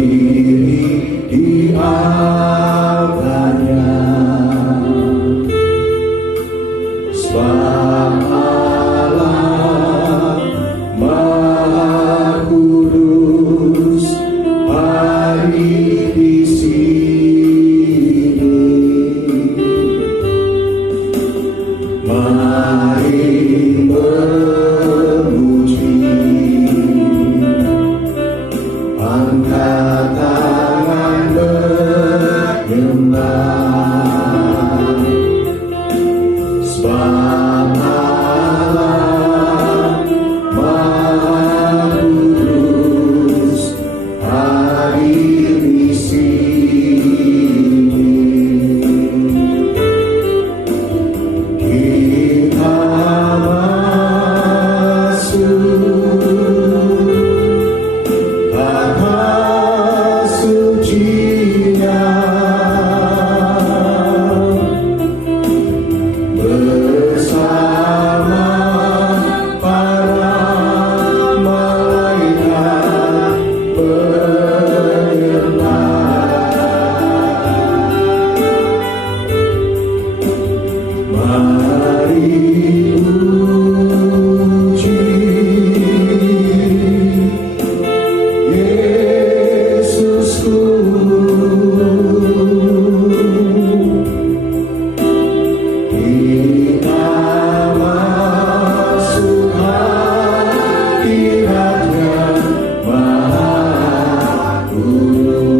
berdiri di altarnya. Sebab Allah Maha Kudus hadir di sini. Mari memuji, angkat tangan menyembah. Sebab Allah Maha Kudus hadir di sini. Kita masuk kata suci-Nya, bersama para malaikat penyembah. Mari puji Yesusku. Kita masuk hadirat-Nya Maha Kudus.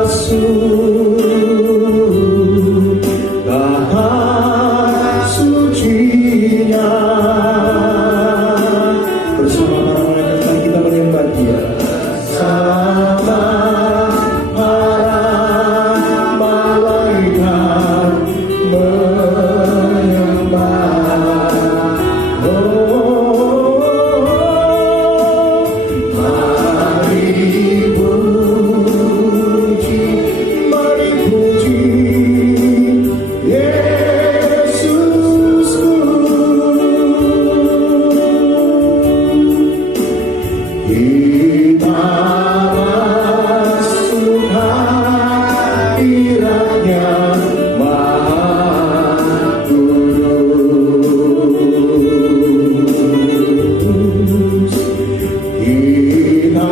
masuk tanah sucinya. Bersama para malaikat mari kita menyembah Dia. Sama para malaikat menyembah. Mari puji Yesusku. Kita masuk hadiratnya Maha Kudus. Kita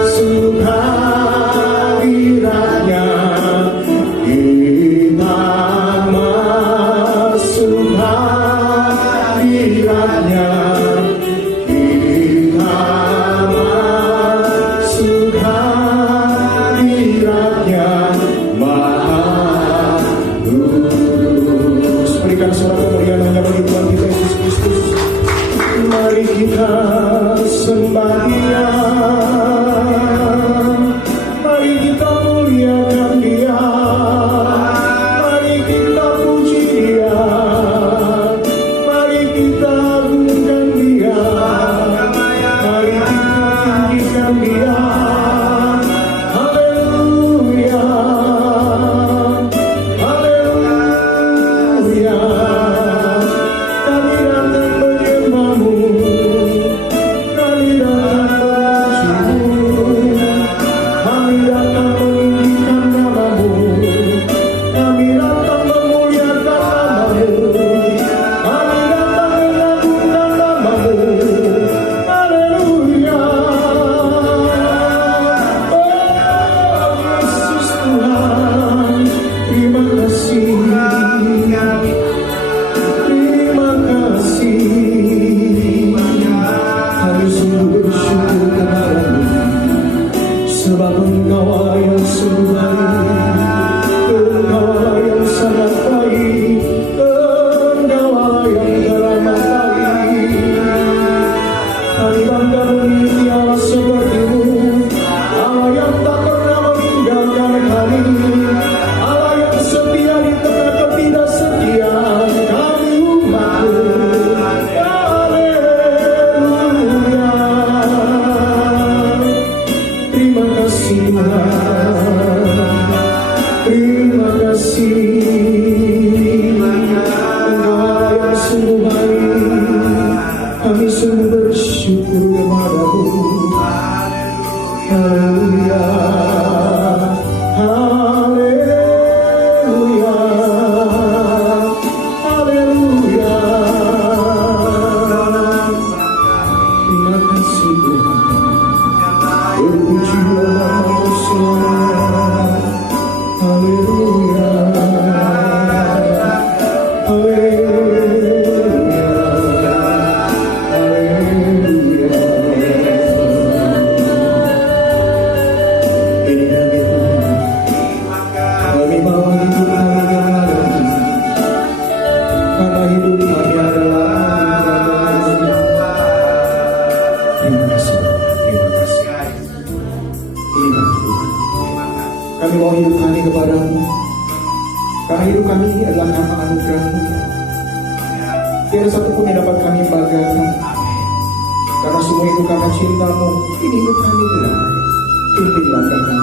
masuk hadiratnya. Kita masuk hadiratnya. Kita masuk hadiratnya Maha Kudus. Berikan suara kemuliaan hanya bagi Tuhan kita Yesus Kristus. Mari kita sembah Dia. Mari kita muliakan Dia. Mari kita puji Dia. Mari kita agungkan Dia. Mari kita tinggikan Dia. Haleluya. Haleluya. Kami datang menyembah-Mu. Kami datang memuji-Mu. Kami datang meninggikan nama-Mu. Kami datang memuliakan nama-Mu. Kami datang mengagungkan nama-Mu. Haleluya. Oh Yesus Tuhan, terima kasih. Terima kasih. Kami sungguh bersyukur kepada-Mu, sebab Engkau Allah yang sungguh baik. Engkau Allah yang sangat baik. Engkau Allah yang teramat baik. Kami bangga memiliki Allah seperti-Mu, Allah yang tak pernah meninggalkan kami, Allah yang setia di tengah ketidaksetiaan kami umat-Mu. Haleluya. Terima kasih Tuhan. Terima kasih. Engkau Allah yang sungguh baik. Kami sungguh bersyukur kepada-Mu. Haleluya. Haleluya. Haleluya. Terima kasih Tuhan. Berpujilah nama-Mu semua. Haleluya. Haleluya. Haleluya. Ini kami Tuhan. Kami mau hidup kami yang ada. Karena hidup kami adalah terima kasih. Terima kasih. Terima Tuhan. Kami mau hidup kami kepada-Mu. Karena hidup kami adalah karena anugerah-Mu. Tiada satupun yang dapat kami banggakan. Karena semua itu karena cinta-Mu. Ini hidup kami Tuhan. Pimpinlah kami.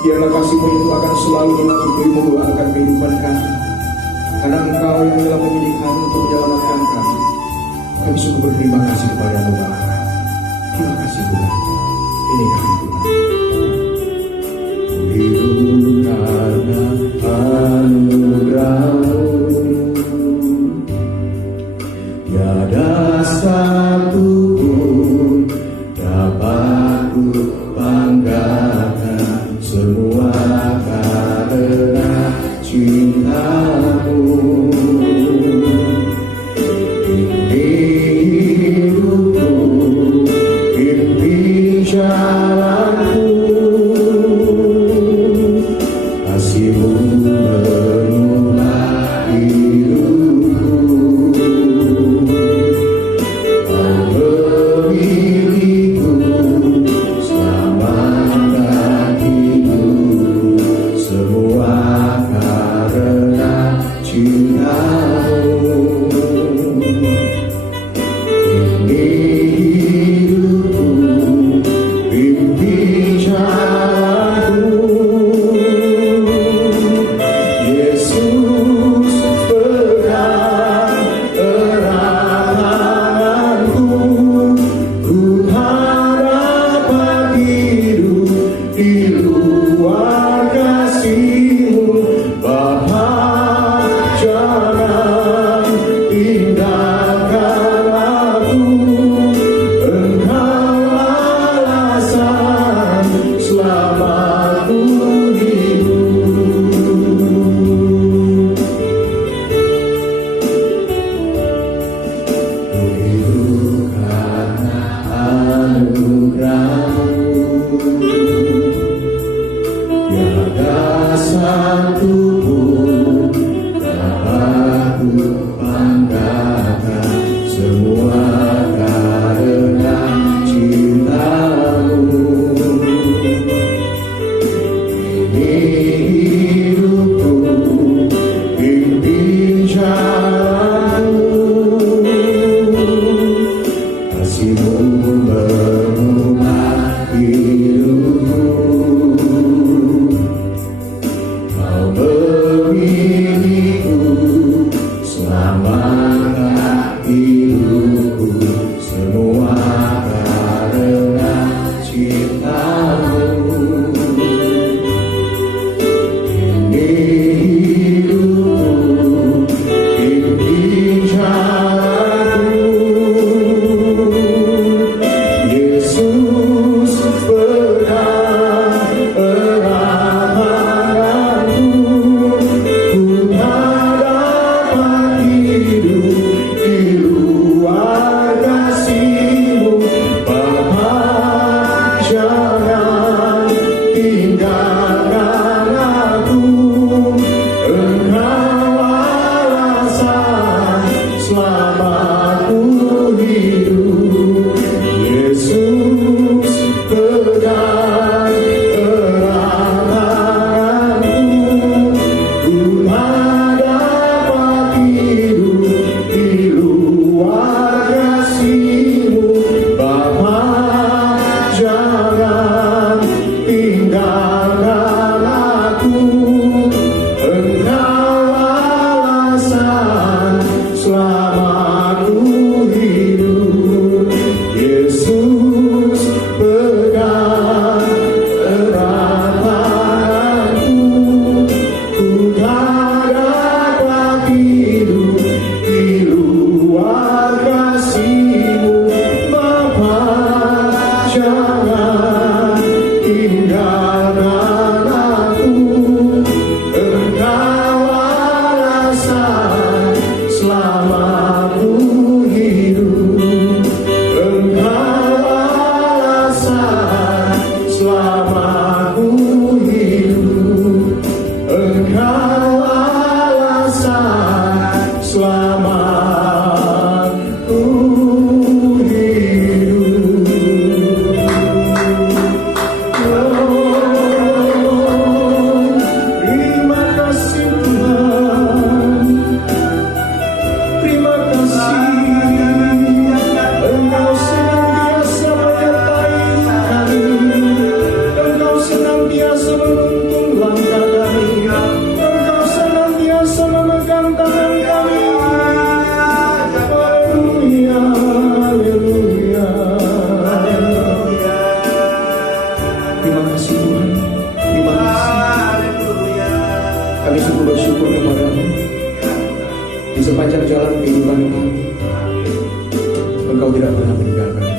Biarlah kasih-Mu itu akan selalu memudahkan kehidupan kami. Karena Engkau yang telah memilih kami untuk menyelamatkan kami. Kami sungguh berterima kasih kepada-Mu Bapa. Terima kasih Tuhan. Ini kami Tuhan. Hidup karena anugerah-Mu. Tiada satu pun dapat ku banggakan. Semua karena cinta-Mu. Ini hidupku, ini Engkau tidak pernah meninggalkan kami.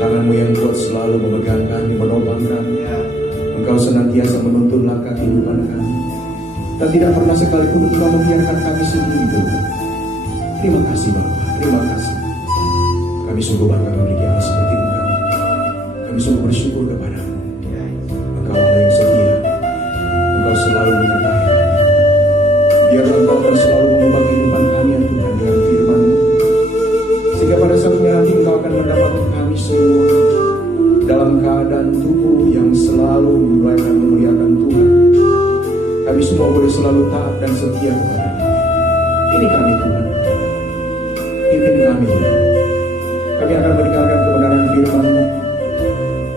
Tanganmu yang kuat selalu memegang kami, menopang kami. Engkau senantiasa menuntun langkah kehidupan kami. Dan tidak pernah sekalipun Engkau membiarkan kami sendiri, Tuhan. Terima kasih Bapa, terima kasih. Kami sungguh bangga memiliki Allah seperti Engkau. Kami sungguh bersyukur kepadamu. Engkau Allah yang setia. Engkau selalu menyertai kami. Biarlah Engkau akan selalu mengubah kehidupan kami ya Tuhan dengan firman-Mu. Sehingga pada saatnya nanti Engkau akan mendapatkan kami semua dalam keadaan tubuh yang selalu memuliakan Tuhan. Kami semua boleh selalu taat dan setia kepada-Mu. Ini kami Tuhan. Pimpin kami Tuhan. Kami akan mendengarkan kebenaran firman-Mu.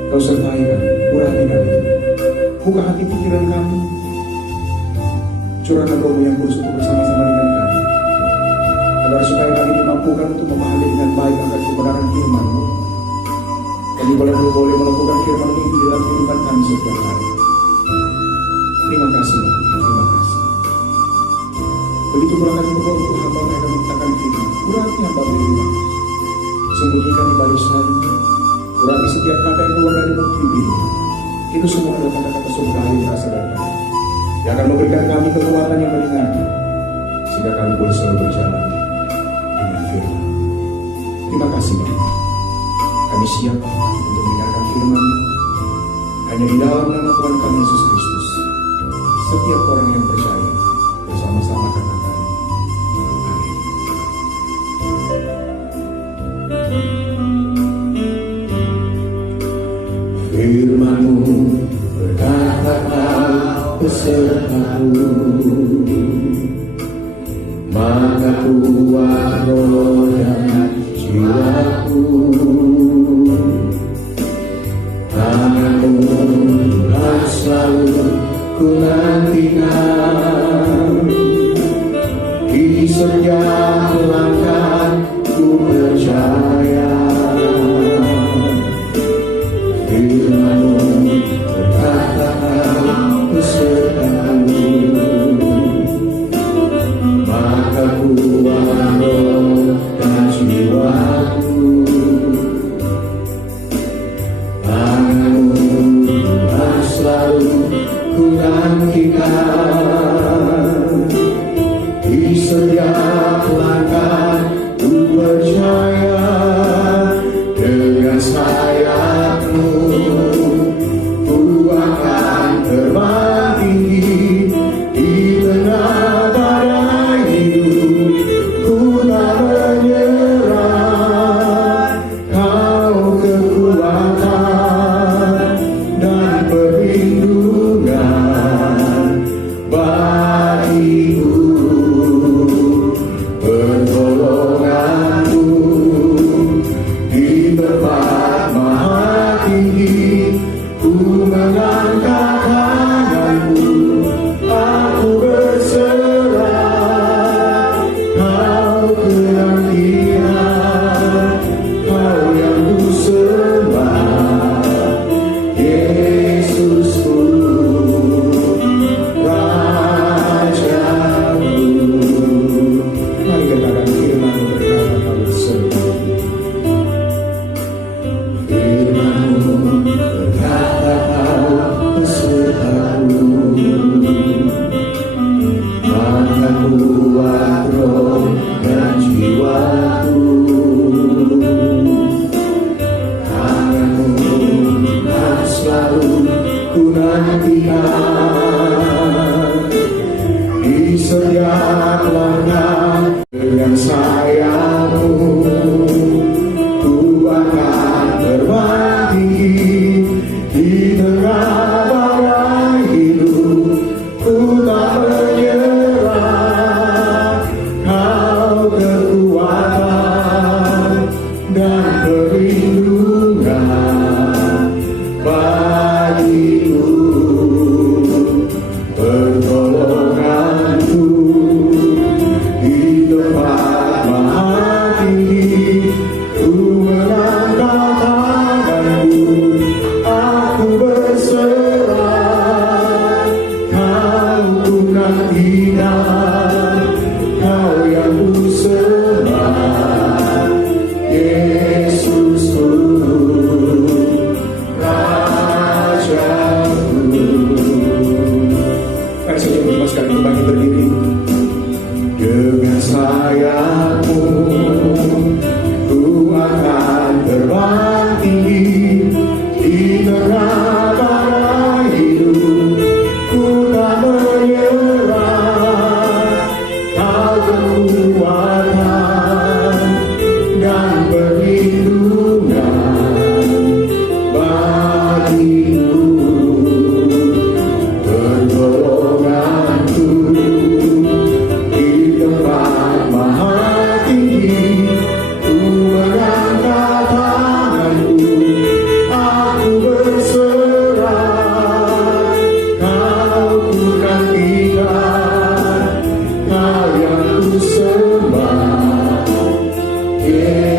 Kau sertai kami, urapi kami Tuhan. Buka hati pikiran kami. Curahkan Roh-Mu yang kudus untuk bersama-sama dengan kami. Agar supaya kami dimampukan untuk memahami dengan baik akan kebenaran firman-Mu. Kami boleh melakukan firman-Mu di dalam kehidupan kami setiap hari. Terima kasih Bapak, terima kasih. Begitu pula kami berdoa untuk hamba yang akan memintakan firman. Urapi hamba ini, sembunyikan di barisan. Urapi setiap kata yang keluar dari mulut bibirnya. Itu semua adalah kata-kata surga yang berasal dari Kami. Yang akan memberikan kami kekuatan yang mendengarnya, sehingga kami boleh selalu berjalan dengan firman. Terima kasih Bapak. Kami siap untuk mendengarkan firman. Hanya di dalam nama Tuhan kami Yesus Kristus. Setiap orang yang percaya bersama-sama katakan amin. Firman-Mu berkata Kau besertaku, maka kuat roh dan jiwaku. Tangan-Mu Tuhan selalu ku nantikan, di setiap langkah ku percaya. Firman-Mu berkata besertaku, maka kuat roh dan jiwaku. Tangan-Mu Tuhan selalu ku nantikan, di setiap langkah ku percaya. Dengan sayap-Mu ku akan terbang tinggi di tengah badai hidup. Ku tak menyerah, Kau kekuatan dan perlindungan bagiku, pertolonganku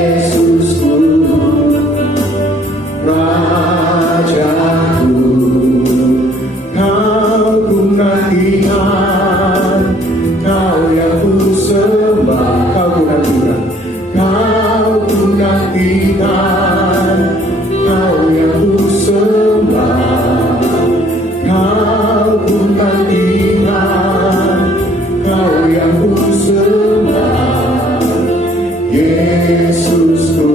Yesusku, Rajaku, Kau ku nantikan, Kau yang ku sembah, Kau ku nantikan, Kau yang ku sembah, Kau ku nantikan, Kau yang ku sembah, Yesusku,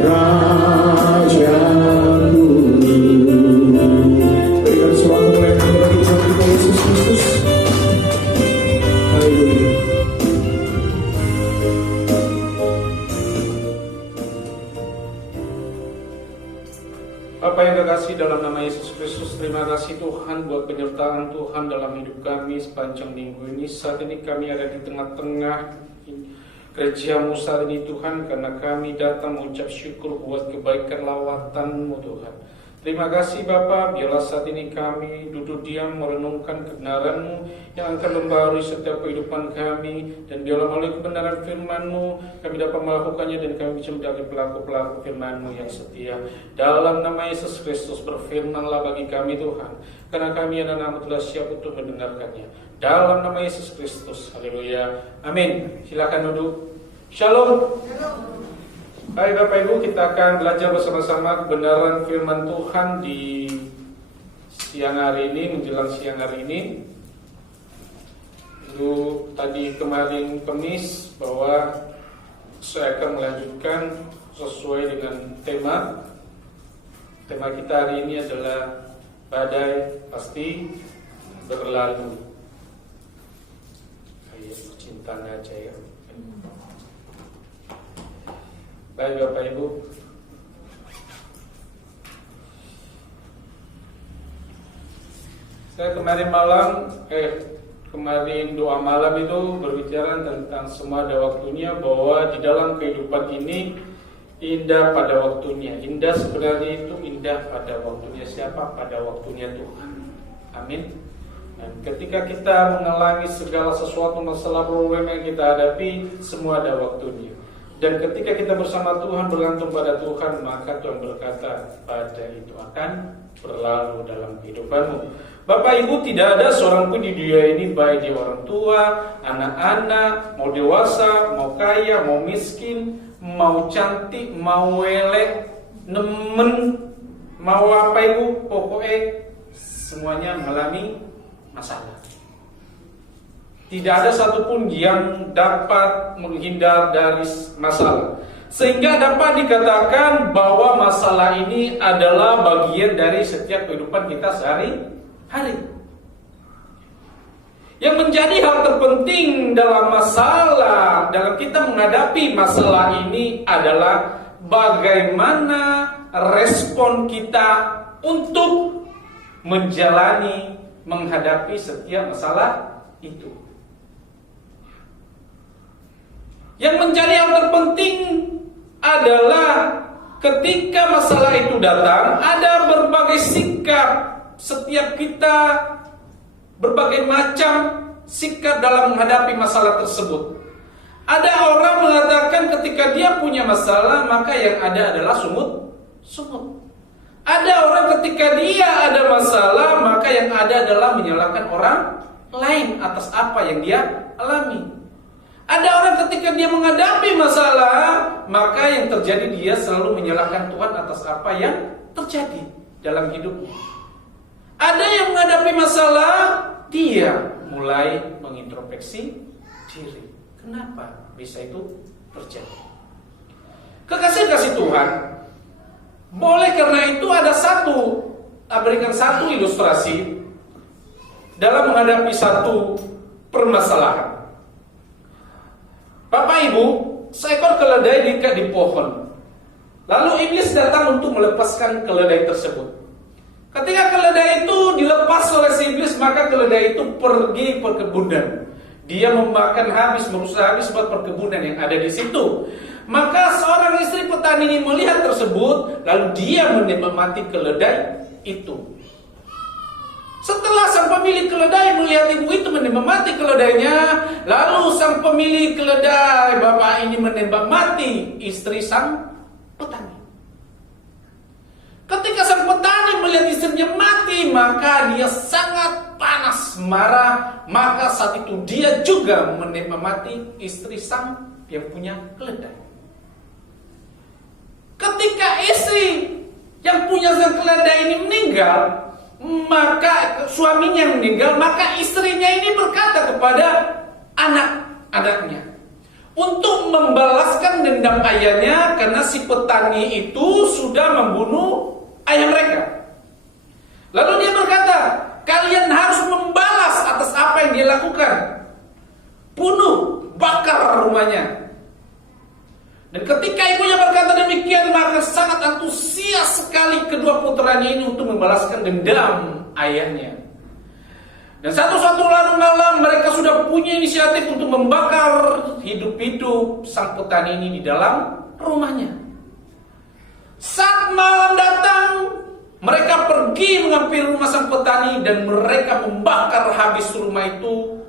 Rajaku. Berikan suara mulai bagi Tuhan kita Yesus Kristus. Haleluya. Bapak yang terkasih dalam nama Yesus Kristus, terima kasih Tuhan buat penyertaan Tuhan dalam hidup kami sepanjang minggu ini. Saat ini kami ada di tengah-tengah gereja-Mu saat ini Tuhan, karena kami datang mengucap syukur buat kebaikan lawatan-Mu Tuhan. Terima kasih Bapa, biarlah saat ini kami duduk diam merenungkan kebenaran-Mu yang akan membaharui setiap kehidupan kami, dan biarlah melalui kebenaran firman-Mu kami dapat melakukannya dan kami bisa menjadi pelaku-pelaku firman-Mu yang setia. Dalam nama Yesus Kristus, berfirmanlah bagi kami Tuhan, karena kami anak-anak-Mu telah siap untuk mendengarkannya. Dalam nama Yesus Kristus, haleluya, amin. Silakan duduk. Shalom. Hai Bapak Ibu, kita akan belajar bersama-sama kebenaran firman Tuhan di siang hari ini, menjelang siang hari ini. Itu tadi kemarin Kamis bahwa saya akan melanjutkan sesuai dengan tema. Tema kita hari ini adalah badai pasti berlalu. Kayak cinta aja ya. Baik Bapak Ibu, saya kemarin doa malam itu berbicara tentang semua ada waktunya, bahwa di dalam kehidupan ini indah pada waktunya. Indah sebenarnya itu indah pada waktunya siapa? Pada waktunya Tuhan. Amin. Dan ketika kita mengalami segala sesuatu masalah problem yang kita hadapi, semua ada waktunya. Dan ketika kita bersama Tuhan, bergantung pada Tuhan, maka Tuhan berkata, badai itu akan berlalu dalam kehidupanmu. Bapak Ibu, tidak ada seorang pun di dunia ini, baik dia orang tua, anak-anak, mau dewasa, mau kaya, mau miskin, mau cantik, mau elek, nemen, mau apa Ibu, pokoknya semuanya mengalami masalah. Tidak ada satupun yang dapat menghindar dari masalah. Sehingga dapat dikatakan bahwa masalah ini adalah bagian dari setiap kehidupan kita sehari-hari. Yang menjadi hal terpenting dalam kita menghadapi masalah ini adalah bagaimana respon kita untuk menghadapi setiap masalah itu. Yang menjadi hal terpenting adalah ketika masalah itu datang, ada berbagai sikap setiap kita, berbagai macam sikap dalam menghadapi masalah tersebut. Ada orang mengatakan ketika dia punya masalah, maka yang ada adalah sumut. Ada orang ketika dia ada masalah, maka yang ada adalah menyalahkan orang lain atas apa yang dia alami. Ada orang ketika dia menghadapi masalah, maka yang terjadi dia selalu menyalahkan Tuhan atas apa yang terjadi dalam hidupnya. Ada yang menghadapi masalah, dia mulai mengintrospeksi diri. Kenapa bisa itu terjadi? Kekasih-kasih Tuhan, boleh karena itu berikan satu ilustrasi dalam menghadapi satu permasalahan. Bapak Ibu, seekor keledai diikat di pohon. Lalu iblis datang untuk melepaskan keledai tersebut. Ketika keledai itu dilepas oleh si iblis, maka keledai itu pergi perkebunan. Dia merusak habis buat perkebunan yang ada di situ. Maka seorang istri petani ini melihat tersebut, lalu dia menikmati keledai itu. Setelah sang pemilik keledai melihat ibu itu menembak mati keledainya, lalu sang pemilik keledai, bapak ini menembak mati istri sang petani. Ketika sang petani melihat istrinya mati, maka dia sangat panas, marah. Maka saat itu dia juga menembak mati istri sang yang punya keledai. Ketika istri yang punya sang keledai ini meninggal, maka suaminya meninggal, maka istrinya ini berkata kepada anak-anaknya untuk membalaskan dendam ayahnya, karena si petani itu sudah membunuh ayah mereka. Lalu dia berkata, kalian harus membalas atas apa yang dia lakukan. Bunuh, bakar rumahnya. Dan ketika ibunya berkata demikian, maka sangat antusias sekali kedua putranya ini untuk membalaskan dendam ayahnya. Dan satu-satu larut malam mereka sudah punya inisiatif untuk membakar hidup-hidup sang petani ini di dalam rumahnya. Saat malam datang, mereka pergi menghampiri rumah sang petani dan mereka membakar habis rumah itu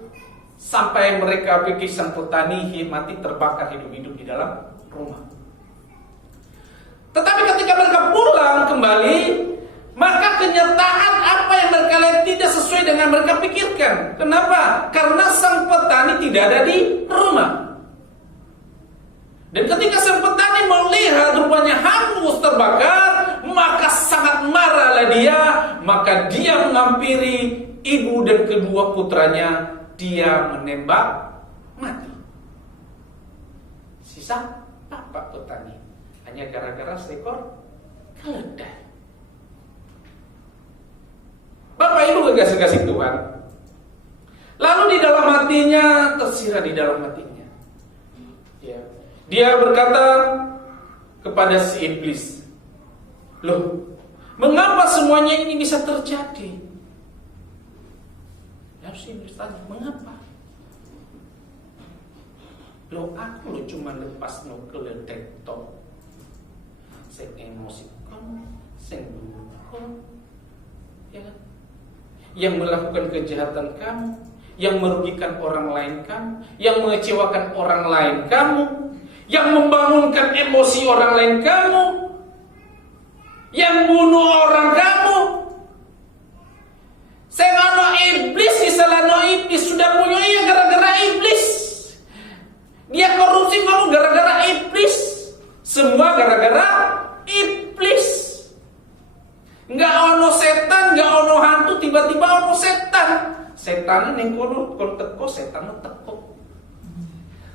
sampai mereka pikir sang petani mati terbakar hidup-hidup di dalam rumah. Tetapi ketika mereka pulang kembali, maka kenyataan apa yang mereka lihat tidak sesuai dengan mereka pikirkan. Kenapa? Karena sang petani tidak ada di rumah. Dan ketika sang petani melihat rumahnya hangus terbakar, maka sangat marahlah dia. Maka dia menghampiri ibu dan kedua putranya, dia menembak mati. Sisa bapak petani hanya gara-gara seekor keledai. Bapak ibu kekasih Tuhan, lalu di dalam hatinya tersirat di dalam hatinya, ya, dia berkata kepada si iblis, loh, mengapa semuanya ini bisa terjadi? Ya, si iblis tanya, mengapa? Loh, aku cuma lepas no keledai tok, sing emosi kon, sing kon, ya kan? Yang melakukan kejahatan kamu, yang merugikan orang lain kamu, yang mengecewakan orang lain kamu, yang membangunkan emosi orang lain kamu, yang bunuh orang kamu. Sengano iblis, isalano iblis sudah punya iya gara-gara iblis. Dia korupsi kamu gara-gara iblis. Semua gara-gara iblis. Enggak ono setan, enggak ono hantu, tiba-tiba ono setan. Setan ning kono kon teko, setan teko.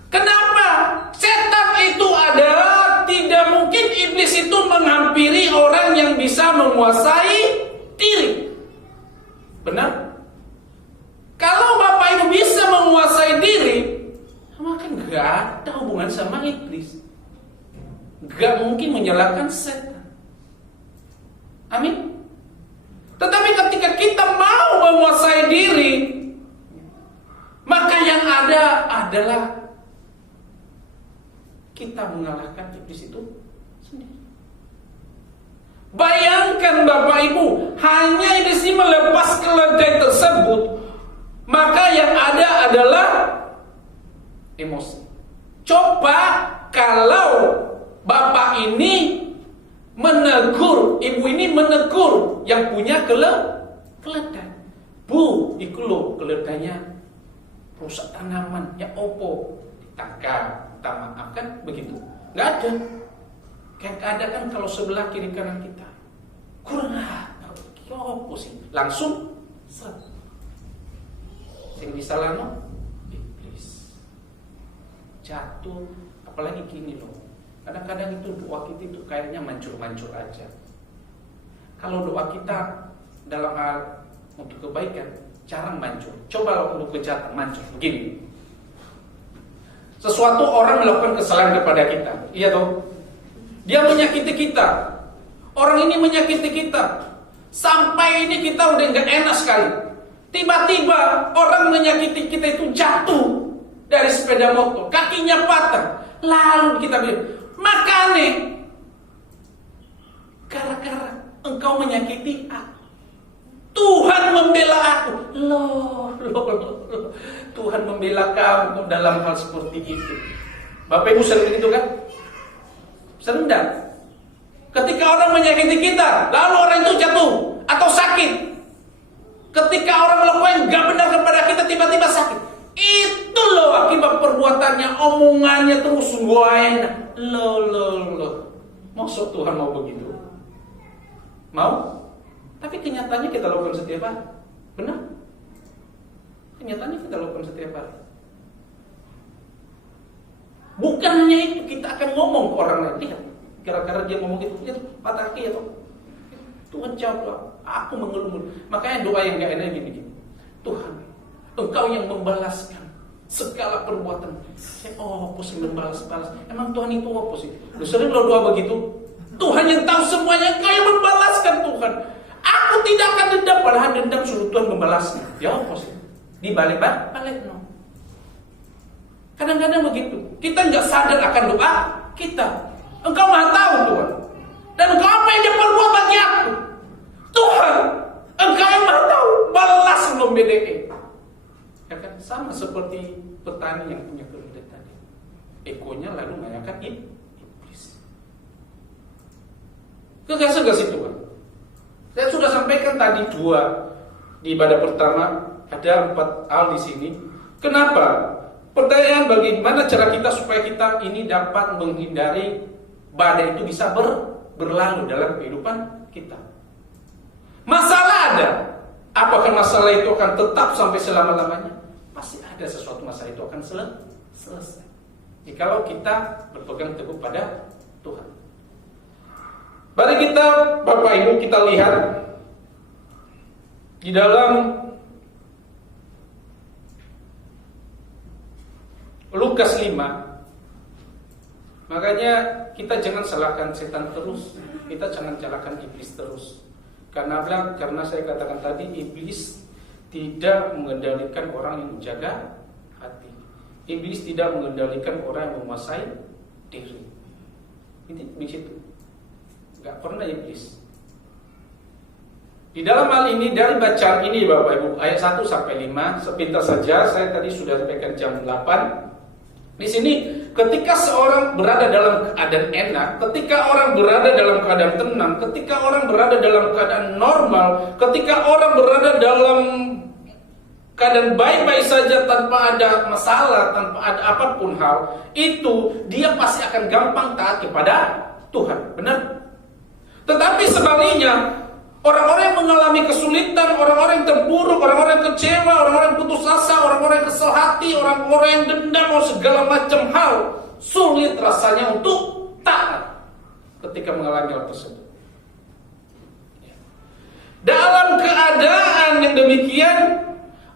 Kenapa? Setan itu adalah tidak mungkin iblis itu menghampiri orang yang bisa menguasai diri. Benar? Kalau Bapak Ibu bisa menguasai diri, maka enggak ada hubungan sama iblis. Enggak mungkin menyalahkan setan. Amin. Tetapi ketika kita mau menguasai diri, maka yang ada adalah kita mengalahkan iblis itu sendiri. Bayangkan Bapak Ibu, hanya iblis ini melepas keledai tersebut, maka yang ada adalah emosi. Coba kalau Bapak ini menegur, ibu ini menegur yang punya keledai. Bu, iku lo keledainya rusak tanaman, ya opo? Ditangkap, kita maafkan, begitu. Nggak ada. Kayak ada kan kalau sebelah kiri kanan kita kurang apa? Opo sih? Langsung seret. Yang disalahno iblis. Jatuh, apalagi gini loh. Kadang-kadang itu doa kita itu kayaknya mancur-mancur aja. Kalau doa kita dalam hal untuk kebaikan, jarang mancur. Coba untuk kejahatan mancur. Begini. Sesuatu orang melakukan kesalahan kepada kita. Iya toh? Dia menyakiti kita. Orang ini menyakiti kita. Sampai ini kita udah gak enak sekali. Tiba-tiba orang menyakiti kita itu jatuh dari sepeda motor. Kakinya patah. Lalu kita bilang, makanya gara-gara engkau menyakiti aku, Tuhan membela aku. Loh. Tuhan membela kamu dalam hal seperti itu. Bapak Ibu sering begitu kan? Sering enggak? Ketika orang menyakiti kita, lalu orang itu jatuh atau sakit. Ketika orang melakukan yang gak benar kepada kita, tiba-tiba sakit. Itu loh akibat perbuatannya, omongannya terus gua enak. Loh. Maksud Tuhan mau begitu? Mau? Tapi kenyataannya kita lakukan setiap hari. Benar? Kenyataannya kita lakukan setiap hari. Bukan hanya itu, kita akan ngomong ke orang lain. Lihat, gara-gara dia ngomong itu, lihat patah kaki atau Tuhan jawab, aku mengeluh. Makanya doa yang gak enak gini. Tuhan, Engkau yang membalaskan segala perbuatan. Saya sih membalas-balas. Emang Tuhan itu apa sih? Lu sering lo doa begitu. Tuhan yang tahu semuanya, Engkau yang membalaskan Tuhan. Aku tidak akan dendam, padahal dendam suruh Tuhan membalasnya. Ya apa sih? Dibalik no. Kadang-kadang begitu. Kita nggak sadar akan doa kita. Engkau maha tahu Tuhan. Dan Engkau apa yang dia perbuat bagi aku? Tuhan, Engkau yang maha tahu. Balas belum BDE. Ya kan? Sama seperti petani yang punya keledai tadi. Ekonya lalu menanyakan iblis. Kegas itu Tuhan. Saya sudah sampaikan tadi 2 di ibadah pertama. Ada 4 hal di sini. Kenapa? Pertanyaan bagaimana cara kita supaya kita ini dapat menghindari badai itu bisa berlalu dalam kehidupan kita. Masalah ada. Apakah masalah itu akan tetap sampai selama-lamanya? Pasti ada sesuatu masalah itu akan selesai. Jikalau kita berpegang teguh pada Tuhan. Mari kita, Bapak Ibu, kita lihat di dalam Lukas 5. Makanya kita jangan salahkan setan terus, kita jangan salahkan iblis terus. Karena saya katakan tadi, iblis tidak mengendalikan orang yang menjaga hati. Iblis tidak mengendalikan orang yang menguasai diri. Ini begitu. Gak pernah iblis. Di dalam hal ini, dari bacaan ini Bapak Ibu, ayat 1 sampai 5, sepintas saja, saya tadi sudah sampaikan jam 8. Di sini, ketika seorang berada dalam keadaan enak, ketika orang berada dalam keadaan tenang, ketika orang berada dalam keadaan normal, ketika orang berada dalam keadaan baik-baik saja tanpa ada masalah, tanpa ada apapun hal, itu dia pasti akan gampang taat kepada Tuhan. Benar? Tetapi sebaliknya, orang-orang yang mengalami kesulitan, orang-orang yang terpuruk, orang-orang yang kecewa, orang-orang yang putus asa, orang-orang yang kesal hati, orang-orang yang dendam, segala macam hal, sulit rasanya untuk taat ketika mengalami hal tersebut. Dalam keadaan yang demikian,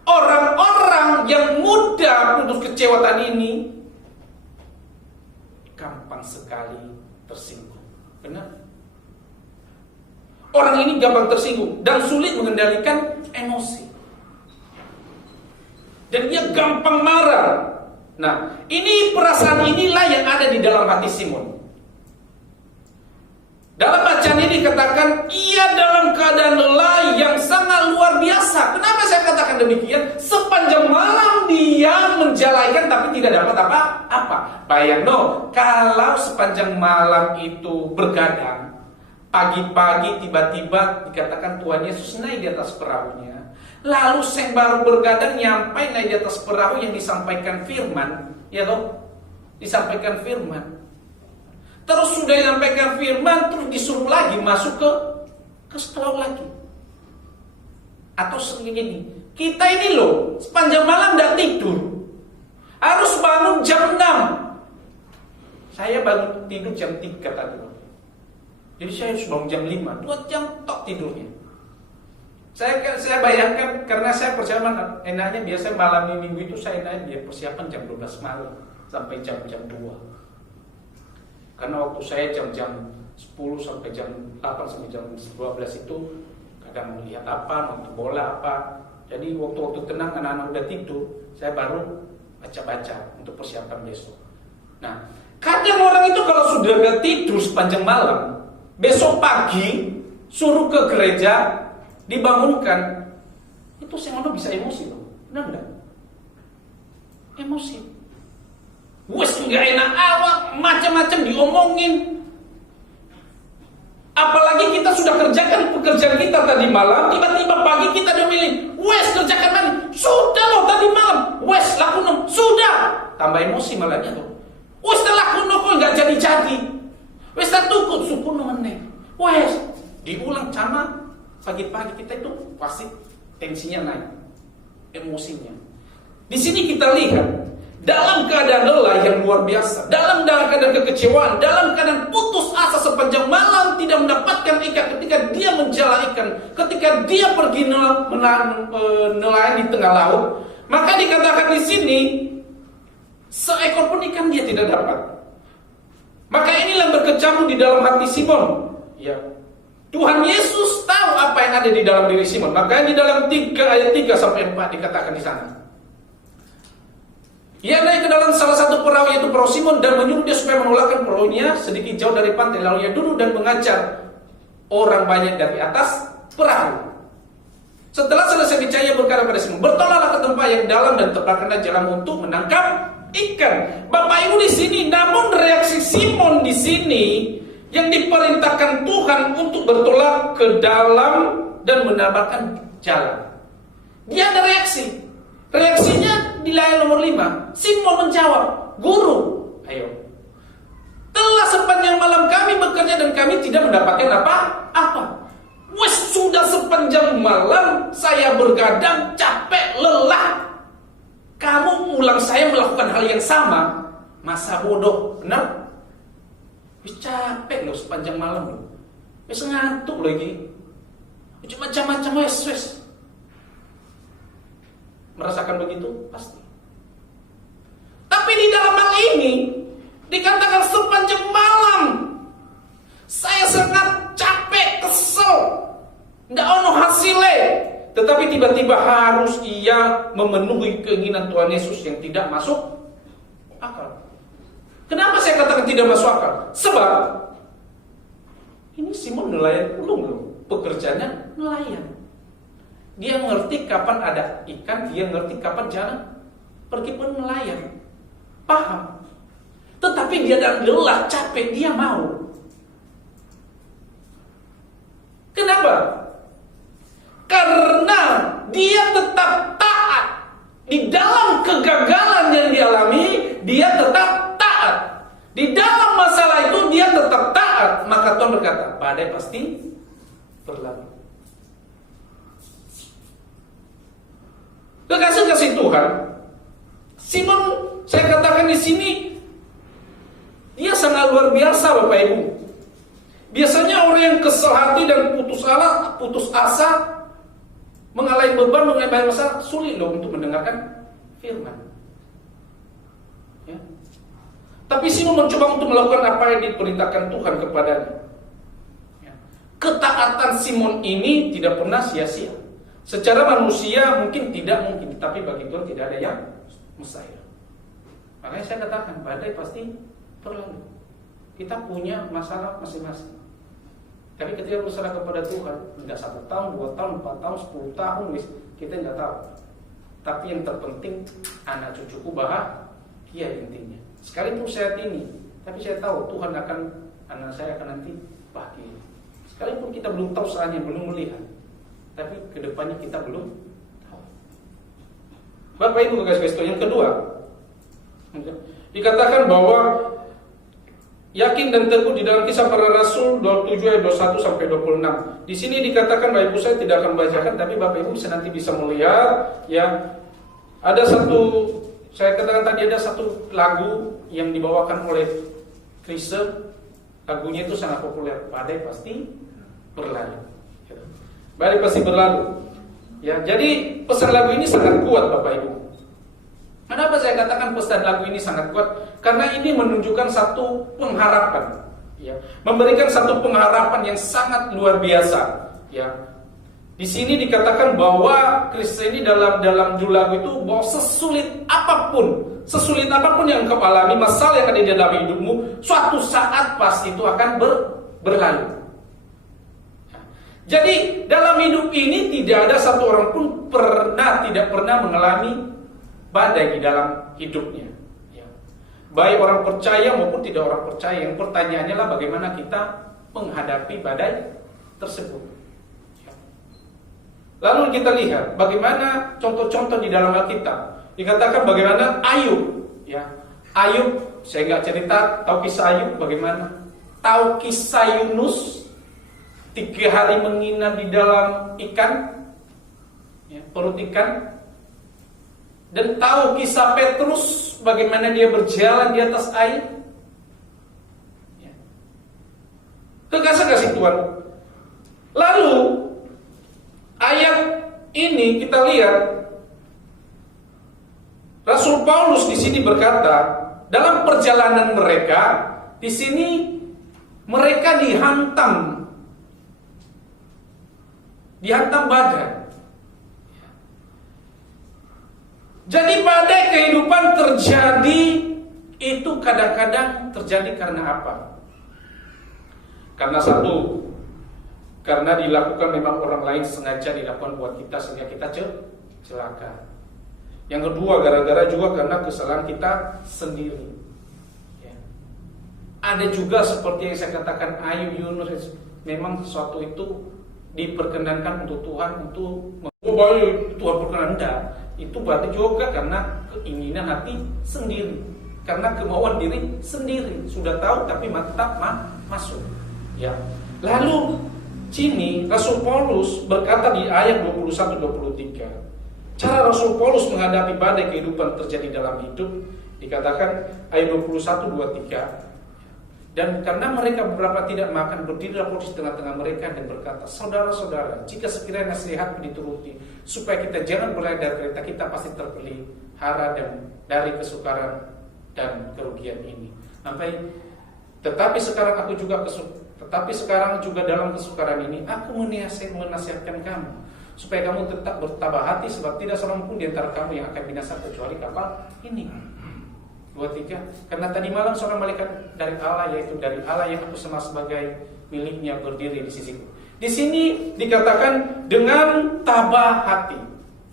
orang-orang yang mudah putus kecewa tadi ini gampang sekali tersinggung. Benar? Orang ini gampang tersinggung dan sulit mengendalikan emosi. Dan dia gampang marah. Nah, ini perasaan inilah yang ada di dalam hati Simon. Dalam bacaan ini dikatakan ia dalam keadaan lelah yang sangat luar biasa. Kenapa saya katakan demikian? Sepanjang malam dia menjalaikan tapi tidak dapat apa-apa. Bayang dong, kalau sepanjang malam itu bergadang, pagi-pagi tiba-tiba dikatakan Tuhan Yesus naik di atas perahunya. Lalu yang baru bergadang nyampai naik di atas perahu yang disampaikan firman. Ya toh? Disampaikan firman. Terus sudah disampaikan firman, terus disuruh lagi masuk ke sekolah lagi. Atau segini, kita ini loh sepanjang malam tidak tidur, harus bangun jam 6. Saya bangun tidur jam 3 tadi. Jadi saya harus bangun jam 5, 2 jam tok tidurnya. Saya bayangkan, karena saya persiapan enaknya biasanya malam minggu itu saya enaknya persiapan jam 12 malam sampai jam 2. Karena waktu saya jam 10 sampai jam 8 sampai jam 12 itu kadang melihat apa, nonton bola apa. Jadi waktu-waktu tenang anak-anak udah tidur, saya baru baca-baca untuk persiapan besok. Nah, kadang orang itu kalau sudah gak tidur sepanjang malam, besok pagi suruh ke gereja, dibangunkan, itu sengono bisa emosi loh. Benar enggak? Emosi. Wes enggak enak awak, macam-macam diomongin. Apalagi kita sudah kerjakan pekerjaan kita tadi malam, tiba-tiba pagi kita udah milih, wes kerjakan lagi. Sudah loh tadi malam, wes lakukan, sudah. Tambah emosi malahnya tuh. Wes lakukan kok enggak jadi-jadi. Wes tak tukut suku meneh. Wes diulang sama pagi-pagi kita itu pasti tensinya naik, emosinya. Di sini kita lihat dalam keadaan lelah yang luar biasa, dalam keadaan kekecewaan, dalam keadaan putus asa sepanjang malam, tidak mendapatkan ikan ketika dia menjala ikan, ketika dia pergi nelayan di tengah laut, maka dikatakan di sini seekor pun ikan dia tidak dapat. Maka inilah yang berkecamuk di dalam hati Simon. Ya, Tuhan Yesus tahu apa yang ada di dalam diri Simon. Maka di dalam ayat 3 sampai 4 dikatakan di sana. Ia naik ke dalam salah satu perahu, yaitu perahu Simon, dan menyuruh dia supaya menolakkan perahunya sedikit jauh dari pantai. Lalu ia duduk dan mengajar orang banyak dari atas perahu. Setelah selesai bicara, ia berkata pada Simon, bertolaklah ke tempat yang dalam dan tebarkanlah jalan untuk menangkap ikan. Bapak Ibu di sini, namun reaksi Simon di sini yang diperintahkan Tuhan untuk bertolak ke dalam dan menambahkan jalan. Dia ada reaksi. Reaksinya di layar nomor 5. Simon menjawab, Guru, ayo. Telah sepanjang malam kami bekerja dan kami tidak mendapatkan apa-apa. Wes sudah sepanjang malam saya bergadang, capek, lelah. Kamu ulang saya melakukan hal yang sama. Masa bodoh, benar? Wes capek loh sepanjang malam loh. Wes ngantuk lagi. Macam-macam wes. Merasakan begitu? Pasti. Tapi di dalam hal ini dikatakan sepanjang malam saya sangat capek, kesel, nggak ono hasilnya. Tetapi tiba-tiba harus ia memenuhi keinginan Tuhan Yesus yang tidak masuk akal. Kenapa saya katakan tidak masuk akal? Sebab ini Simon nelayan ulung, pekerjaannya nelayan. Dia ngerti kapan ada ikan, dia ngerti kapan jalan pergi pun nelayan. Paham. Tetapi dia dan lelah, capek, dia mau. Kenapa? Karena dia tetap taat. Di dalam kegagalan yang dialami, dia tetap taat. Di dalam masalah itu dia tetap taat. Maka Tuhan berkata, badai pasti berlalu. Kekasih-kasih Tuhan, Simon, saya katakan di sini, dia sangat luar biasa, Bapak Ibu. Biasanya orang yang kesal hati dan putus asa, mengalami beban, mengalami masalah, sulit loh untuk mendengarkan firman. Ya. Tapi Simon mencoba untuk melakukan apa yang diperintahkan Tuhan kepadanya. Ya. Ketaatan Simon ini tidak pernah sia-sia. Secara manusia mungkin tidak mungkin, tapi bagi Tuhan tidak ada yang mustahil. Makanya saya katakan badai pasti berlalu. Kita punya masalah masing-masing. Tapi ketika berserah kepada Tuhan, tidak 1 tahun, 2 tahun, 4 tahun, 10 tahun, kita tidak tahu. Tapi yang terpenting anak cucuku bahagia intinya. Sekalipun saat ini, tapi saya tahu Tuhan akan, anak saya akan nanti bahagia. Sekalipun kita belum tahu saatnya, belum melihat. Tapi kedepannya kita belum tahu. Bapak Ibu kekasih Kristus, yang kedua, dikatakan bahwa yakin dan teguh di dalam Kisah Para Rasul 27 ayat 21 sampai 26. Di sini dikatakan, Bapak Ibu, saya tidak akan bacakan, tapi Bapak Ibu nanti bisa melihat, ya. Ada satu, saya katakan tadi ada satu lagu yang dibawakan oleh Chrisye. Lagunya itu sangat populer, badai pasti berlalu. Badai pasti berlalu. Ya, jadi pesan lagu ini sangat kuat, Bapak Ibu. Kenapa saya katakan pesan lagu ini sangat kuat? Karena ini menunjukkan satu pengharapan, ya, memberikan satu pengharapan yang sangat luar biasa. Ya, di sini dikatakan bahwa Kristus ini dalam judul lagu itu bahwa sesulit apapun yang engkau alami, masalah yang ada di dalam hidupmu, suatu saat pasti itu akan berlalu. Jadi dalam hidup ini tidak ada satu orang pun tidak pernah mengalami badai di dalam hidupnya. Ya. Baik orang percaya maupun tidak orang percaya. Yang pertanyaannya lah bagaimana kita menghadapi badai tersebut. Ya. Lalu kita lihat bagaimana contoh-contoh di dalam Alkitab. Dikatakan bagaimana Ayub. Ya. Ayub, saya nggak cerita, tahu kisah Ayub bagaimana? Tahu kisah Yunus? 3 hari menginap di dalam ikan, ya, perut ikan. Dan tahu kisah Petrus, bagaimana dia berjalan di atas air. Ya. Kekasih-kasih Tuhan. Lalu ayat ini kita lihat, Rasul Paulus di sini berkata, dalam perjalanan mereka, di sini mereka dihantam badai. Jadi badai kehidupan terjadi itu kadang-kadang terjadi karena apa? Karena satu, karena dilakukan memang orang lain sengaja dilakukan buat kita sehingga kita celaka. Yang kedua, gara-gara juga karena kesalahan kita sendiri. Ya. Ada juga seperti yang saya katakan Ayub, Yunus, memang sesuatu itu diperkenankan untuk Tuhan untuk Tuhan berkenan, itu berarti juga karena keinginan hati sendiri, karena kemauan diri sendiri, sudah tahu tapi tetap masuk. Ya. Lalu sini Rasul Paulus berkata di ayat 21-23, cara Rasul Paulus menghadapi badai kehidupan terjadi dalam hidup, dikatakan ayat 21-23. Dan karena mereka beberapa tidak makan, berdirilah Paulus di tengah-tengah mereka dan berkata, saudara-saudara, jika sekiranya nasihatku dituruti, supaya kita jangan berlari dari kereta, kita pasti terpelihara dan dari kesukaran dan kerugian ini. Tetapi sekarang juga dalam kesukaran ini, aku menasihatkan kamu, supaya kamu tetap bertabah hati, sebab tidak seorang pun di antara kamu yang akan binasa kecuali kapal ini. 23. Karena tadi malam seorang malaikat dari Allah, yaitu dari Allah yang aku sembah sebagai miliknya, berdiri di sisiku. Di sini dikatakan dengan tabah hati.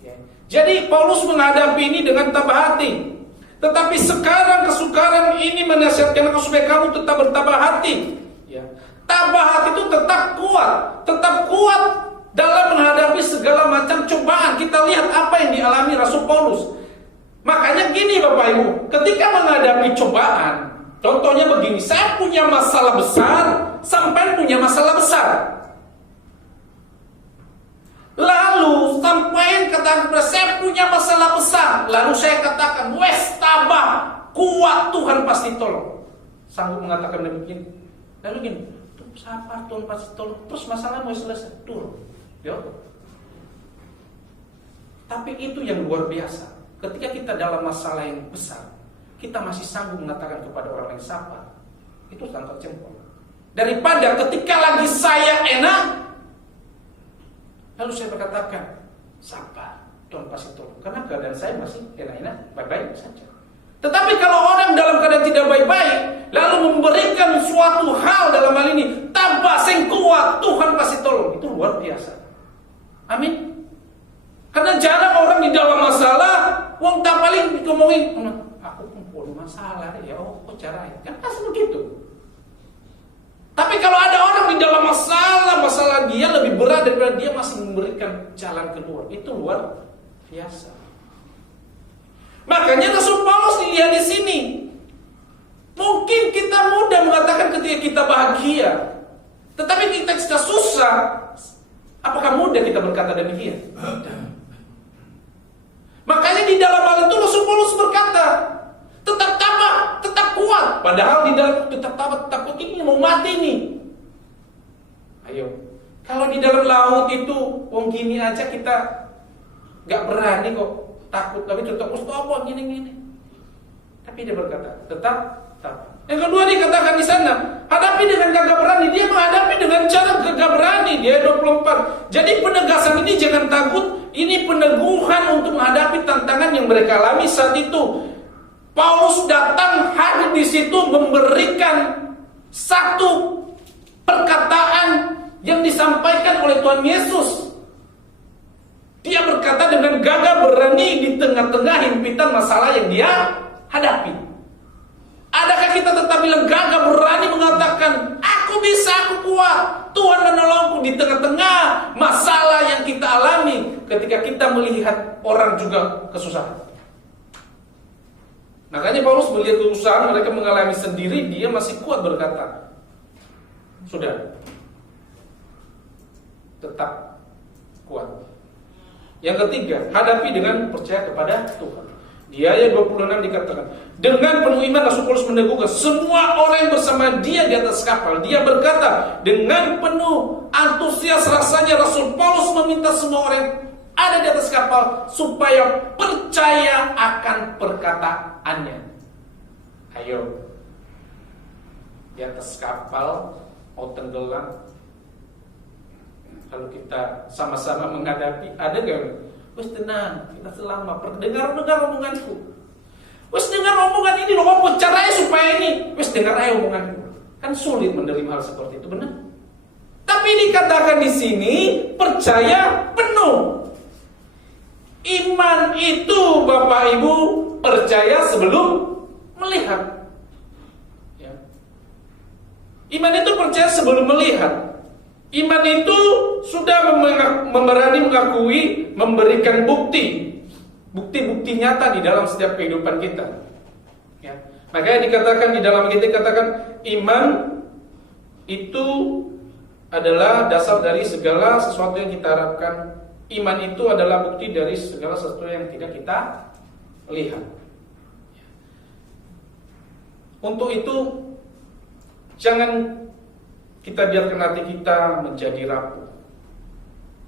Ya. Jadi Paulus menghadapi ini dengan tabah hati. Tetapi sekarang kesukaran ini menasihatkan aku supaya kamu tetap bertabah hati. Ya. Tabah hati itu tetap kuat dalam menghadapi segala macam cobaan. Kita lihat apa yang dialami Rasul Paulus. Makanya gini Bapak Ibu, ketika menghadapi cobaan, contohnya begini, saya punya masalah besar, sampai punya masalah besar. Lalu sampai katakan, saya punya masalah besar, lalu saya katakan, wes tabah, kuat, Tuhan pasti tolong. Sanggup mengatakan demikian. Lalu gini, sabar, Tuhan pasti tolong. Terus masalah mau selesai, turun. Ya. Tapi itu yang luar biasa. Ketika kita dalam masalah yang besar, kita masih sanggup mengatakan kepada orang lain sabar. Itu sangat jempol. Daripada ketika lagi saya enak, lalu saya berkatakan sabar, Tuhan pasti tolong. Karena keadaan saya masih enak-enak, baik-baik saja. Tetapi kalau orang dalam keadaan tidak baik-baik, lalu memberikan suatu hal dalam hal ini, tambah sing kuat, Tuhan pasti tolong. Itu luar biasa. Amin. Karena jarang orang di dalam masalah, wong tak paling ngomongin, aku pun masalah, ya kok caranya, kan pasti begitu. Tapi kalau ada orang di dalam masalah dia lebih berat daripada dia masih memberikan jalan keluar, itu luar biasa. Makanya Rasul Paulus dilihat di sini. Mungkin kita mudah mengatakan ketika kita bahagia, tetapi kita susah. Apakah mudah kita berkata demikian? Makanya di dalam hal itu Rasul Paulus berkata, tetap tabah, tetap kuat. Padahal di dalam tetap tabah, tetap kuat ini mau mati nih. Ayo, kalau di dalam laut itu, wong gini aja kita gak berani kok, takut. Tapi tetap apa gini. Tapi dia berkata, tetap tabah. Yang kedua dikatakan di sana, hadapi dengan gagah berani. Dia menghadapi dengan cara gagah berani. Dia 24. Jadi penegasan ini jangan takut. Ini peneguhan untuk menghadapi tantangan yang mereka alami saat itu. Paulus datang hadir di situ memberikan satu perkataan yang disampaikan disampaikan oleh Tuhan Yesus. Dia berkata dengan gagah berani di tengah-tengah himpitan masalah yang dia hadapi. Adakah kita tetap bilang gagah berani mengatakan, aku bisa, aku kuat, Tuhan menolongku di tengah-tengah masalah yang kita alami ketika kita melihat orang juga kesusahan? Makanya Paulus melihat kesusahan mereka mengalami sendiri, dia masih kuat berkata, sudah, tetap kuat. Yang ketiga, hadapi dengan percaya kepada Tuhan. Di ayat 26 dikatakan, dengan penuh iman Rasul Paulus meneguhkan semua orang yang bersama dia di atas kapal. Dia berkata, dengan penuh antusias rasanya Rasul Paulus meminta semua orang yang ada di atas kapal supaya percaya akan perkataannya. Ayo, di atas kapal mau tenggelam, lalu kita sama-sama menghadapi, ada gak? Wes tenang, kita selamat. Dengar omonganku. Wes dengar omongan ini loh, apa caranya supaya ini? Wes dengar aja omonganku. Kan sulit menerima hal seperti itu, benar? Tapi dikatakan di sini percaya penuh. Iman itu Bapak Ibu percaya sebelum melihat. Ya. Iman itu percaya sebelum melihat. Iman itu sudah berani mengakui, memberikan bukti-bukti nyata di dalam setiap kehidupan kita. Ya. Makanya dikatakan di dalam kita dikatakan iman itu adalah dasar dari segala sesuatu yang kita harapkan. Iman itu adalah bukti dari segala sesuatu yang tidak kita lihat. Untuk itu jangan kita biarkan hati kita menjadi rapuh.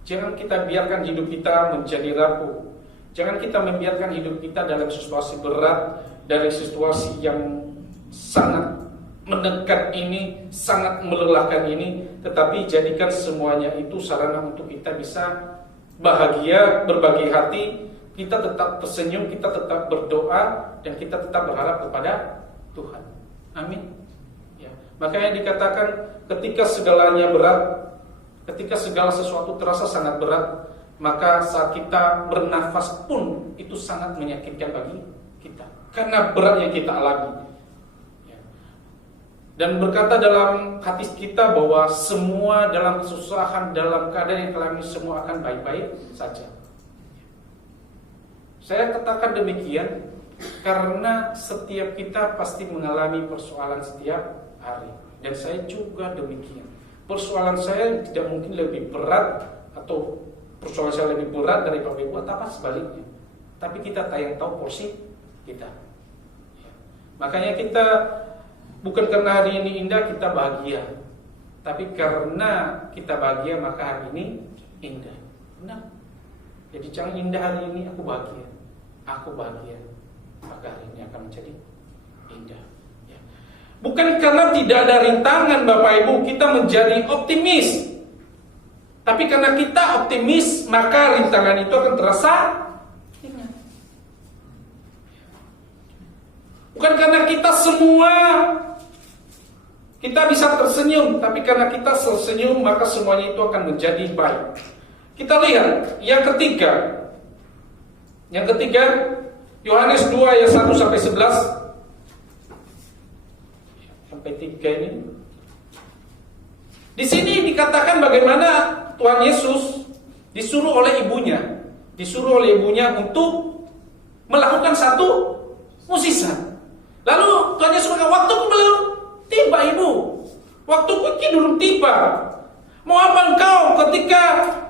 Jangan kita biarkan hidup kita menjadi rapuh. Jangan kita membiarkan hidup kita dalam situasi berat, dari situasi yang sangat mendekat ini, sangat melelahkan ini, tetapi jadikan semuanya itu sarana untuk kita bisa bahagia, berbagi hati, kita tetap tersenyum, kita tetap berdoa, dan kita tetap berharap kepada Tuhan. Amin. Makanya dikatakan ketika segalanya berat, ketika segala sesuatu terasa sangat berat, maka saat kita bernafas pun itu sangat menyakitkan bagi kita, karena berat yang kita alami. Dan berkata dalam hati kita bahwa semua dalam kesusahan, dalam keadaan yang alami semua akan baik-baik saja. Saya katakan demikian karena setiap kita pasti mengalami persoalan setiap hari, dan saya juga demikian. Persoalan saya tidak mungkin lebih berat atau persoalan saya lebih berat dari Bapak Ibu atau apa sebaliknya. Tapi kita tak yang tahu porsi kita. Makanya kita bukan karena hari ini indah kita bahagia, tapi karena kita bahagia maka hari ini indah. Benar. Jadi jangan indah hari ini aku bahagia, maka hari ini akan menjadi indah. Bukan karena tidak ada rintangan Bapak Ibu kita menjadi optimis, tapi karena kita optimis maka rintangan itu akan terasa ringan. Bukan karena kita semua kita bisa tersenyum, tapi karena kita tersenyum maka semuanya itu akan menjadi baik. Kita lihat yang ketiga. Yang ketiga, Yohanes 2 ayat 1 sampai 11 sampai 3 ini. Di sini dikatakan bagaimana Tuhan Yesus disuruh oleh ibunya untuk melakukan satu mukjizat. Lalu Tuhan Yesus berkata, waktuku belum tiba, Ibu. Waktuku belum tiba. Mau apa engkau ketika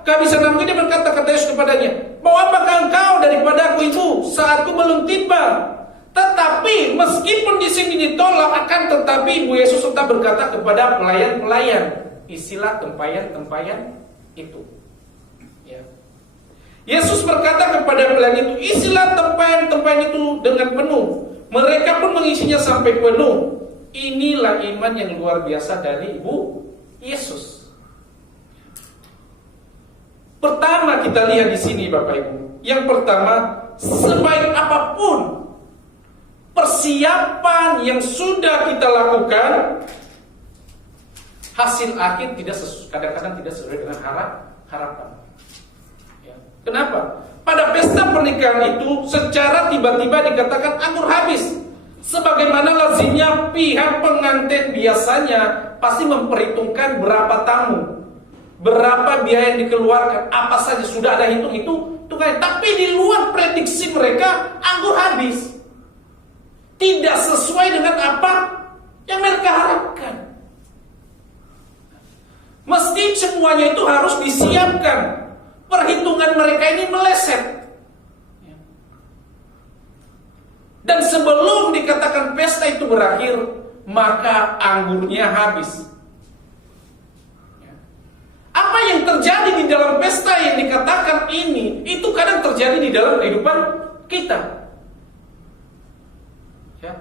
kehabisan nafsu? Dia berkata Yesus kepadanya, mau apakah engkau daripada aku, Ibu? Saatku belum tiba. Tetapi meskipun di sini ditolak, akan tetapi Ibu Yesus tetap berkata kepada pelayan-pelayan, isilah tempayan-tempayan itu. Ya. Yesus berkata kepada pelayan itu, isilah tempayan-tempayan itu dengan penuh. Mereka pun mengisinya sampai penuh. Inilah iman yang luar biasa dari Ibu Yesus. Pertama kita lihat di sini Bapak Ibu. Yang pertama, sebaik apapun persiapan yang sudah kita lakukan, hasil akhir kadang-kadang tidak sesuai dengan harapan. Ya. Kenapa? Pada pesta pernikahan itu secara tiba-tiba dikatakan anggur habis. Sebagaimana lazimnya pihak pengantin biasanya pasti memperhitungkan berapa tamu, berapa biaya yang dikeluarkan, apa saja sudah ada hitung-hitungan. Tapi di luar prediksi mereka anggur habis. Tidak sesuai dengan apa yang mereka harapkan. Mesti semuanya itu harus disiapkan. Perhitungan mereka ini meleset. Dan sebelum dikatakan pesta itu berakhir, maka anggurnya habis. Apa yang terjadi di dalam pesta yang dikatakan ini, itu kadang terjadi di dalam kehidupan kita. Ya.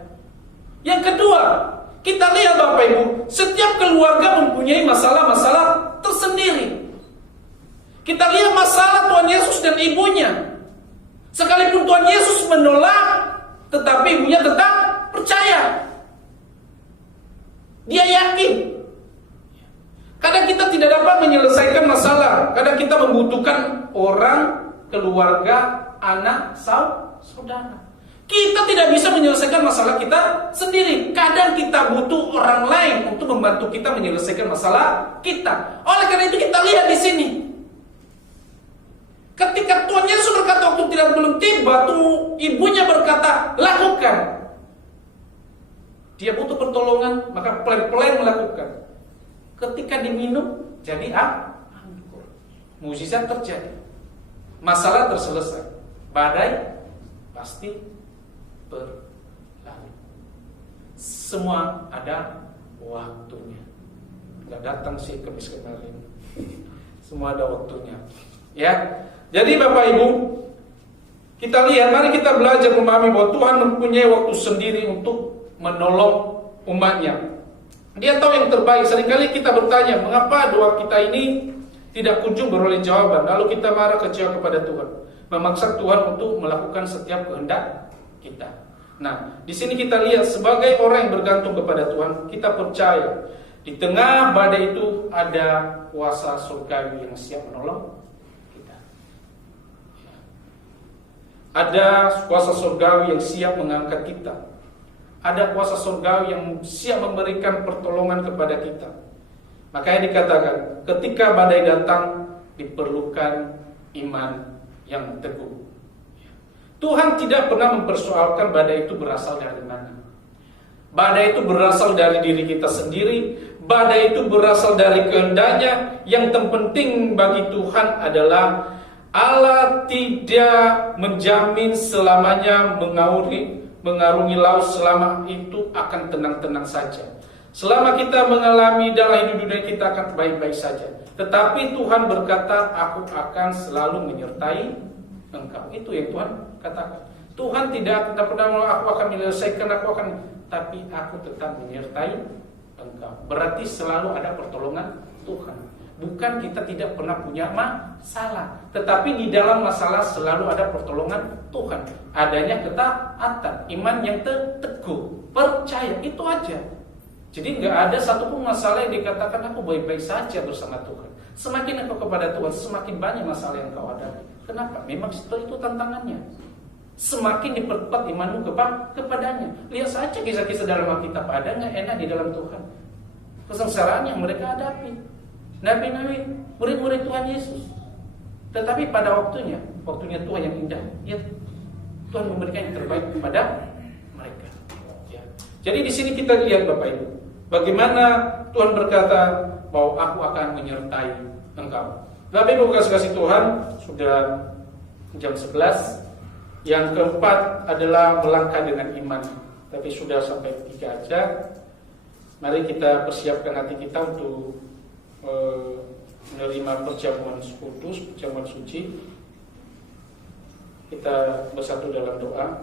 Yang kedua, kita lihat Bapak Ibu, setiap keluarga mempunyai masalah-masalah tersendiri. Kita lihat masalah Tuhan Yesus dan ibunya. Sekalipun Tuhan Yesus menolak, tetapi ibunya tetap percaya. Dia yakin. Kadang kita tidak dapat menyelesaikan masalah. Kadang kita membutuhkan orang, keluarga, anak, saudara. Kita tidak bisa menyelesaikan masalah kita sendiri. Kadang kita butuh orang lain untuk membantu kita menyelesaikan masalah kita. Oleh karena itu kita lihat di sini. Ketika Tuhan Yesus berkata waktu belum tiba, tuh ibunya berkata, lakukan. Dia butuh pertolongan, maka pelan-pelan melakukan. Ketika diminum, jadi anggur. Mukjizat terjadi. Masalah terselesai. Badai pasti berlalu. Semua ada waktunya. Gak datang sih kemis kemarin. Semua ada waktunya. Ya. Jadi Bapak Ibu, kita lihat, mari kita belajar memahami bahwa Tuhan mempunyai waktu sendiri untuk menolong umatnya. Dia tahu yang terbaik. Seringkali kita bertanya, mengapa doa kita ini tidak kunjung beroleh jawaban? Lalu kita marah kecewa kepada Tuhan, memaksa Tuhan untuk melakukan setiap kehendak kita. Nah, di sini kita lihat sebagai orang yang bergantung kepada Tuhan, kita percaya di tengah badai itu ada kuasa surgawi yang siap menolong. Ada kuasa surgawi yang siap mengangkat kita. Ada kuasa surgawi yang siap memberikan pertolongan kepada kita. Makanya dikatakan, ketika badai datang, diperlukan iman yang teguh. Tuhan tidak pernah mempersoalkan badai itu berasal dari mana. Badai itu berasal dari diri kita sendiri. Badai itu berasal dari kehendaknya. Yang terpenting bagi Tuhan adalah Allah tidak menjamin selamanya mengarungi laut selama itu akan tenang-tenang saja. Selama kita mengalami dalam hidup dunia kita akan baik-baik saja. Tetapi Tuhan berkata, aku akan selalu menyertai engkau. Itu yang Tuhan katakan. Tuhan tidak pernah aku akan menyelesaikan, tapi aku tetap menyertai engkau. Berarti selalu ada pertolongan Tuhan. Bukan kita tidak pernah punya masalah, tetapi di dalam masalah selalu ada pertolongan Tuhan. Adanya ketaatan, iman yang teguh, percaya, itu aja. Jadi nggak ada satupun masalah yang dikatakan aku baik-baik saja bersama Tuhan. Semakin engkau kepada Tuhan, semakin banyak masalah yang kau hadapi. Kenapa? Memang itu tantangannya. Semakin diperkuat imanmu kepadanya. Lihat saja kisah-kisah dalam Alkitab, ada nggak enak di dalam Tuhan? Kesengsaraan yang mereka hadapi. Nabi-nabi, murid-murid Tuhan Yesus. Tetapi pada waktunya Tuhan yang indah. Ya, Tuhan memberikan yang terbaik kepada mereka. Ya. Jadi di sini kita lihat Bapak Ibu, bagaimana Tuhan berkata bahwa aku akan menyertai engkau. Bapak Ibu kasih Tuhan, sudah jam 11. Yang keempat adalah melangkah dengan iman. Tapi sudah sampai 3 aja. Mari kita persiapkan hati kita untuk menerima perjamuan kudus, perjamuan suci. Kita bersatu dalam doa.